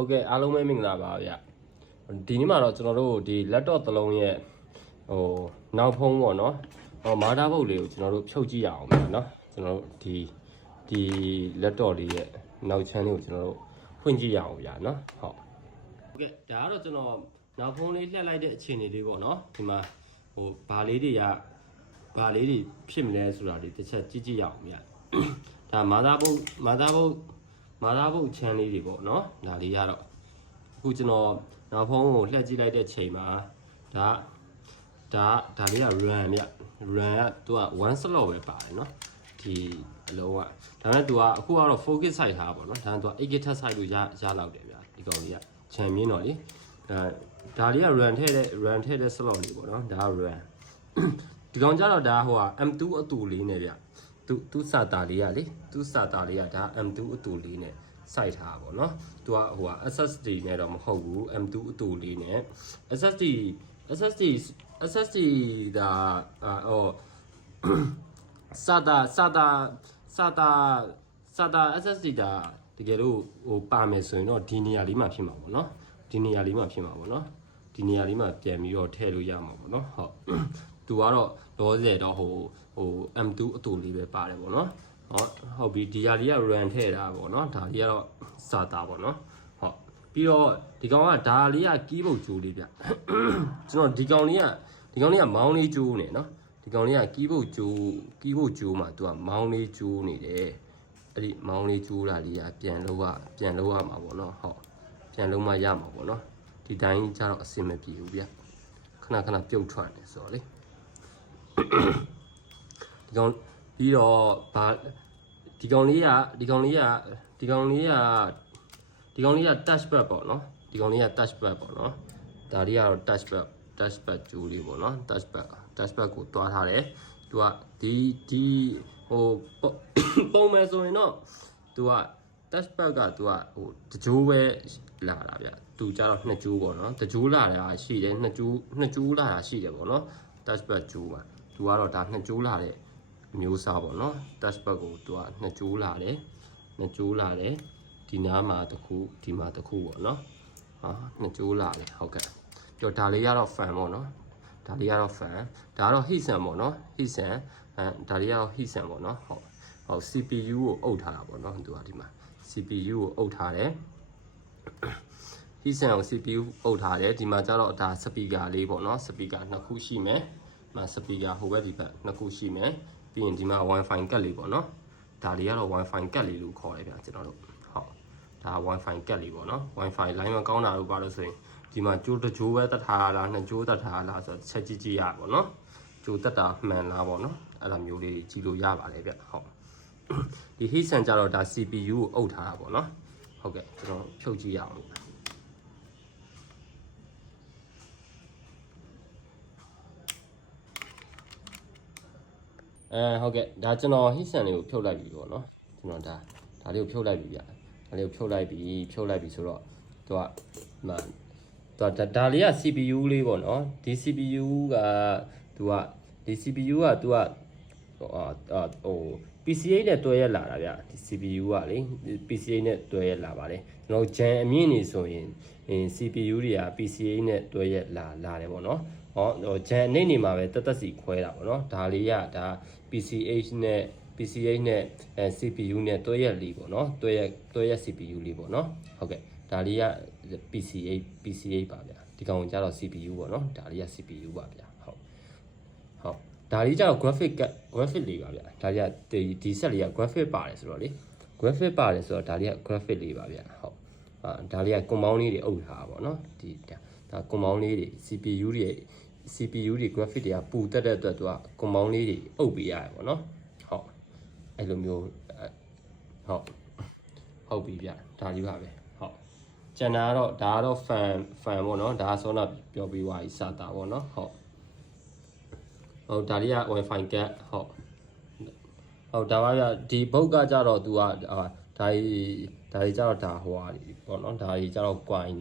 ဟုတ်ကဲ့အားလုံးပဲမင်္ဂလာပါဗျဒီနေ့မှာတော့ကျွန်တော်တို့ဒီ laptop တစ်လုံးရဲ့ဟိုနောက်ဖုံးပေါ့နော်ဟိုမာတာဘုတ်လေးကိုကျွန်တော်တို့ဖြုတ်ကြည့်ရအောင်ဗျနော်ကျွန်တော်တို့ဒီဒီ laptop လေးရဲ့နောက်ချမ်းလေးကိုကျွန်တော်တို့ဖွင့်ကြည့်ရအောင်ဗျနော်ဟုတ်ဟုတ်ကဲ့ဒါကတော့ကျွန်တော်နောက်ဖုံးလေးလှက်လိုက်တဲ့အခြေအနေလေးပေါ့နော်ဒီမှာဟိုဘာလေးတွေကဘာလေးတွေဖြစ်မလဲဆိုတာဒီတစ်ချက်ကြည့်ကြည့်ရအောင်ဗျဒါမာတာဘုတ်မာတာဘုတ် မာလာဘုတ်ချမ်းလေးတွေပေါ့နော်ဒါလေးရတော့အခုကျွန်တော်နောက်ဖုံးကိုလှည့်ကြည့်လိုက်တဲ့ချိန်မှာဒါဒါဒါလေးက run မြ run ကသူက1 slot ပဲပါတယ်နော်ဒီအလုံးကဒါပေမဲ့သူကအခုကတော့ focus site ထားပါပေါ့နော်ဒါကသူက8 gig site လို့ရရလောက်တယ်ဗျာဒီကောင်လေးကချမ်းမြင်းတော့လေအဲဒါလေးက run ထည့်တဲ့ run ထည့်တဲ့ slot လေးပေါ့နော်ဒါက run ဒီကောင်ကြတော့ဒါဟိုက M2 အတူလေးနဲ့ဗျ သူသူစာတာလေးကလေသူစာတာလေးကဒါ M2 အတူလေးနဲ့စိုက်ထားပါဘောเนาะသူကဟိုက SSD နဲ့တော့မဟုတ်ဘူး M2 အတူလေးနဲ့ SSD SSD SSD ဒါအာဟိုစာတာစာတာစာတာစာတာ SSD ဒါတကယ်လို့ဟိုပါမယ်ဆိုရင်တော့ဒီနေရာလေးမှာဖြစ်မှာပေါ့เนาะဒီနေရာလေးမှာဖြစ်မှာပေါ့เนาะဒီနေရာလေးမှာပြန်ပြီးတော့ထည့်လို့ရမှာပေါ့เนาะဟုတ် သူကတော့လောဆယ်တော့ဟိုဟို M2 အတူလေးပဲပါတယ်ပေါ့နော်ဟုတ်ဟုတ်ပြီဒီရာဒီက run ထည့်တာပေါ့နော်ဒါလေးကတော့စာတာပေါ့နော်ဟုတ်ပြီးတော့ဒီကောင်ကဒါလေးက keyboard ဂျိုးလေးဗျကျွန်တော်ဒီကောင်လေးကဒီကောင်လေးကမောင်းလေးဂျိုးနေနော်ဒီကောင်လေးက keyboard ဂျိုး keyboard ဂျိုးမှာသူကမောင်းလေးဂျိုးနေတယ်အဲ့ဒီမောင်းလေးဂျိုးလာလေးကပြန်လို့ကပြန်လို့ရမှာပေါ့နော်ဟုတ်ပြန်လို့မှရမှာပေါ့နော်ဒီတိုင်းကျတော့အဆင်မပြေဘူးဗျခဏခဏပြုတ်ထွက်နေဆိုတော့လေ ဒီကောင်ပြီးတော့ဘာဒီကောင်လေးကဒီကောင်လေးကဒီကောင်လေးကဒီကောင်လေးက touchpad ပေါ့နော်ဒီကောင်လေးက touchpad ပေါ့နော်ဒါလေးကတော့ touchpad touchpad ကျိုးလေးပေါ့နော် touchpad touchpad ကိုတွားထားတယ်သူကဒီဒီဟိုပုံပုံမယ်ဆိုရင်တော့သူက touchpad ကသူကဟိုတကြိုးပဲလာတာဗျသူကြတော့နှစ်ကြိုးပေါ့နော်တကြိုးလာတာရှိတယ်နှစ်ကြိုးနှစ်ကြိုးလာတာရှိတယ်ပေါ့နော် touchpad ကြိုးပါ သူကတော့ဒါနှစ်ကြိုးလာတဲ့မျိုးစားပေါ့နော် touchpad ကိုသူကနှစ်ကြိုးလာတယ်နှစ်ကြိုးလာတယ်ဒီနားမှာတစ်ခုဒီမှာတစ်ခုပေါ့နော်ဟာနှစ်ကြိုးလာတယ်ဟုတ်ကဲ့ပြီးတော့ဒါလေးကတော့ fan ပေါ့နော်ဒါလေးကတော့ fan ဒါကတော့ heat sun ပေါ့နော် heat sun အဲဒါလေးကတော့ heat sun ပေါ့နော်ဟုတ်ဟုတ် CPU ကိုအုပ်ထားတာပေါ့နော်သူကဒီမှာ CPU ကိုအုပ်ထားတယ် heat sun ကို CPU အုပ်ထားတယ်ဒီမှာကျတော့ဒါ speaker လေးပေါ့နော် speaker နှစ်ခုရှိမယ် ဒီမှာ speaker ဟိုဘက်ဒီဘက်နှစ်ခုရှိမယ်ပြီးရင်ဒီမှာ wifi ကတ်လေးပေါ့နော်ဒါလေးကတော့ wifi ကတ်လေးလို့ခေါ်တယ်ဗျကျွန်တော်တို့ဟုတ်ဒါ wifi ကတ်လေးပေါ့နော် wifi line မကောင်းတာလို့ပါလို့ဆိုရင်ဒီမှာကြိုးတစ်ကြိုးပဲတတ်ထားလားနှစ်ကြိုးတတ်ထားလားဆိုတော့ချက်ကြည့်ကြည့်ရပါပေါ့နော်ကြိုးတက်တာမှန်လားပေါ့နော်အဲ့လိုမျိုးလေးကြည့်လို့ရပါတယ်ဗျဟုတ်ဒီ heat sensor ကြတော့ဒါ CPU ကိုအုပ်ထားတာပေါ့နော်ဟုတ်ကဲ့ကျွန်တော်ဖြုတ်ကြည့်ရအောင် အဲဟုတ်ကဲ့ဒါကျွန်တော် heat sensor လေးကိုဖြုတ်လိုက်ပြီပေါ့နော်ကျွန်တော်ဒါဒါလေးကိုဖြုတ်လိုက်ပြီဗျဒါလေးကိုဖြုတ်လိုက်ပြီဖြုတ်လိုက်ပြီဆိုတော့သူကမှသူကဒါလေးက CPU လေးပေါ့နော်ဒီ CPU ကသူကဒီ CPU ကသူကဟိုအာဟို PCA နဲ့တွဲရက်လာတာဗျဒီ CPU ကလေ PCA နဲ့တွဲရက်လာပါတယ်ကျွန်တော် Gen အမြင့်နေဆိုရင် CPU တွေက PCA နဲ့တွဲရက်လာလာတယ်ပေါ့နော်ဟောဟို Gen အနေနေမှာပဲတက်တက်စီခွဲတာပေါ့နော်ဒါလေးကဒါ PCH နဲ့ PCH နဲ့အဲ CPU နဲ့တွဲရက်လေးပေါ့နော်တွဲရက်တွဲရက် CPU လေးပေါ့နော်ဟုတ်ကဲ့ဒါလေးက PCH PCH ပါဗျဒီကောင်ကျတော့ CPU ပေါ့နော်ဒါလေးက CPU ပါဗျဟုတ်ဟုတ် ဒါလေးကျတော့ graphic graphic လေးပါဗျဒါလေးကဒီဒီ set လေးက graphic ပါတယ်ဆိုတော့လေ graphic ပါတယ်ဆိုတော့ဒါလေးက graphic လေးပါဗျဟုတ်အာဒါလေးက compound လေးတွေအုပ်ထားတာပေါ့နော်ဒီဒါ compound လေးတွေ CPU တွေ CPU တွေ graphic တွေကပူတက်တဲ့အတွက်သူက compound လေးတွေအုပ်ပေးရတယ်ပေါ့နော်ဟုတ်အဲ့လိုမျိုးဟုတ်ဟုတ်ပြီဗျဒါလေးပါပဲဟုတ်ကျန်တာကတော့ဒါကတော့ fan fan ပေါ့နော်ဒါဆိုတော့ပြောပြီးသွားပြီစတာပေါ့နော်ဟုတ် ဟုတ်ဒါလေးက wifi cat ဟုတ်ဟုတ်ဒါပါဗျဒီဘုတ်ကကြတော့ तू ကအာဒါကြီးဒါကြီးကြတော့ဒါဟိုဟာပေါ့နော်ဒါကြီးကြတော့ coin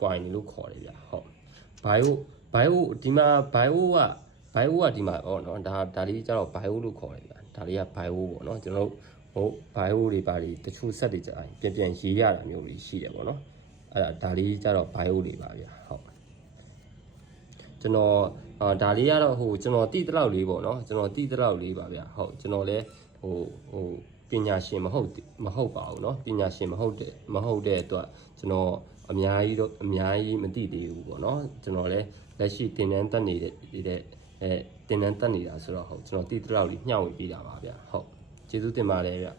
coin လို့ခေါ်တယ်ဗျဟုတ် bio bio ဒီမှာ bio က bio ကဒီမှာဟောနော်ဒါဒါလေးကျတော့ bio လို့ခေါ်တယ်ဗျာဒါလေးက bio ပေါ့နော်ကျွန်တော်တို့ဟို bio တွေပါတွေတချို့ set တွေကြာရင်ပြန်ပြန်ရေးရတာမျိုးတွေရှိတယ်ပေါ့နော်အဲ့ဒါဒါလေးကြတော့ bio တွေပါဗျဟုတ် ကျွန်တော်အာဒါလေးကတော့ဟိုကျွန်တော်တိတလောက်လေးပေါ့နော်ကျွန်တော်တိတလောက်လေးပါဗျဟုတ်ကျွန်တော်လည်းဟိုဟိုပညာရှင်မဟုတ်မဟုတ်ပါဘူးเนาะပညာရှင်မဟုတ်တဲ့မဟုတ်တဲ့အတွက်ကျွန်တော်အများကြီးတော့အများကြီးမသိသေးဘူးပေါ့เนาะကျွန်တော်လည်းလက်ရှိတင်တန်းတက်နေတဲ့တဲ့အဲတင်တန်းတက်နေတာဆိုတော့ဟုတ်ကျွန်တော်တိတလောက်လေးမျှဝေပေးတာပါဗျဟုတ်ကျေးဇူးတင်ပါတယ်ဗျ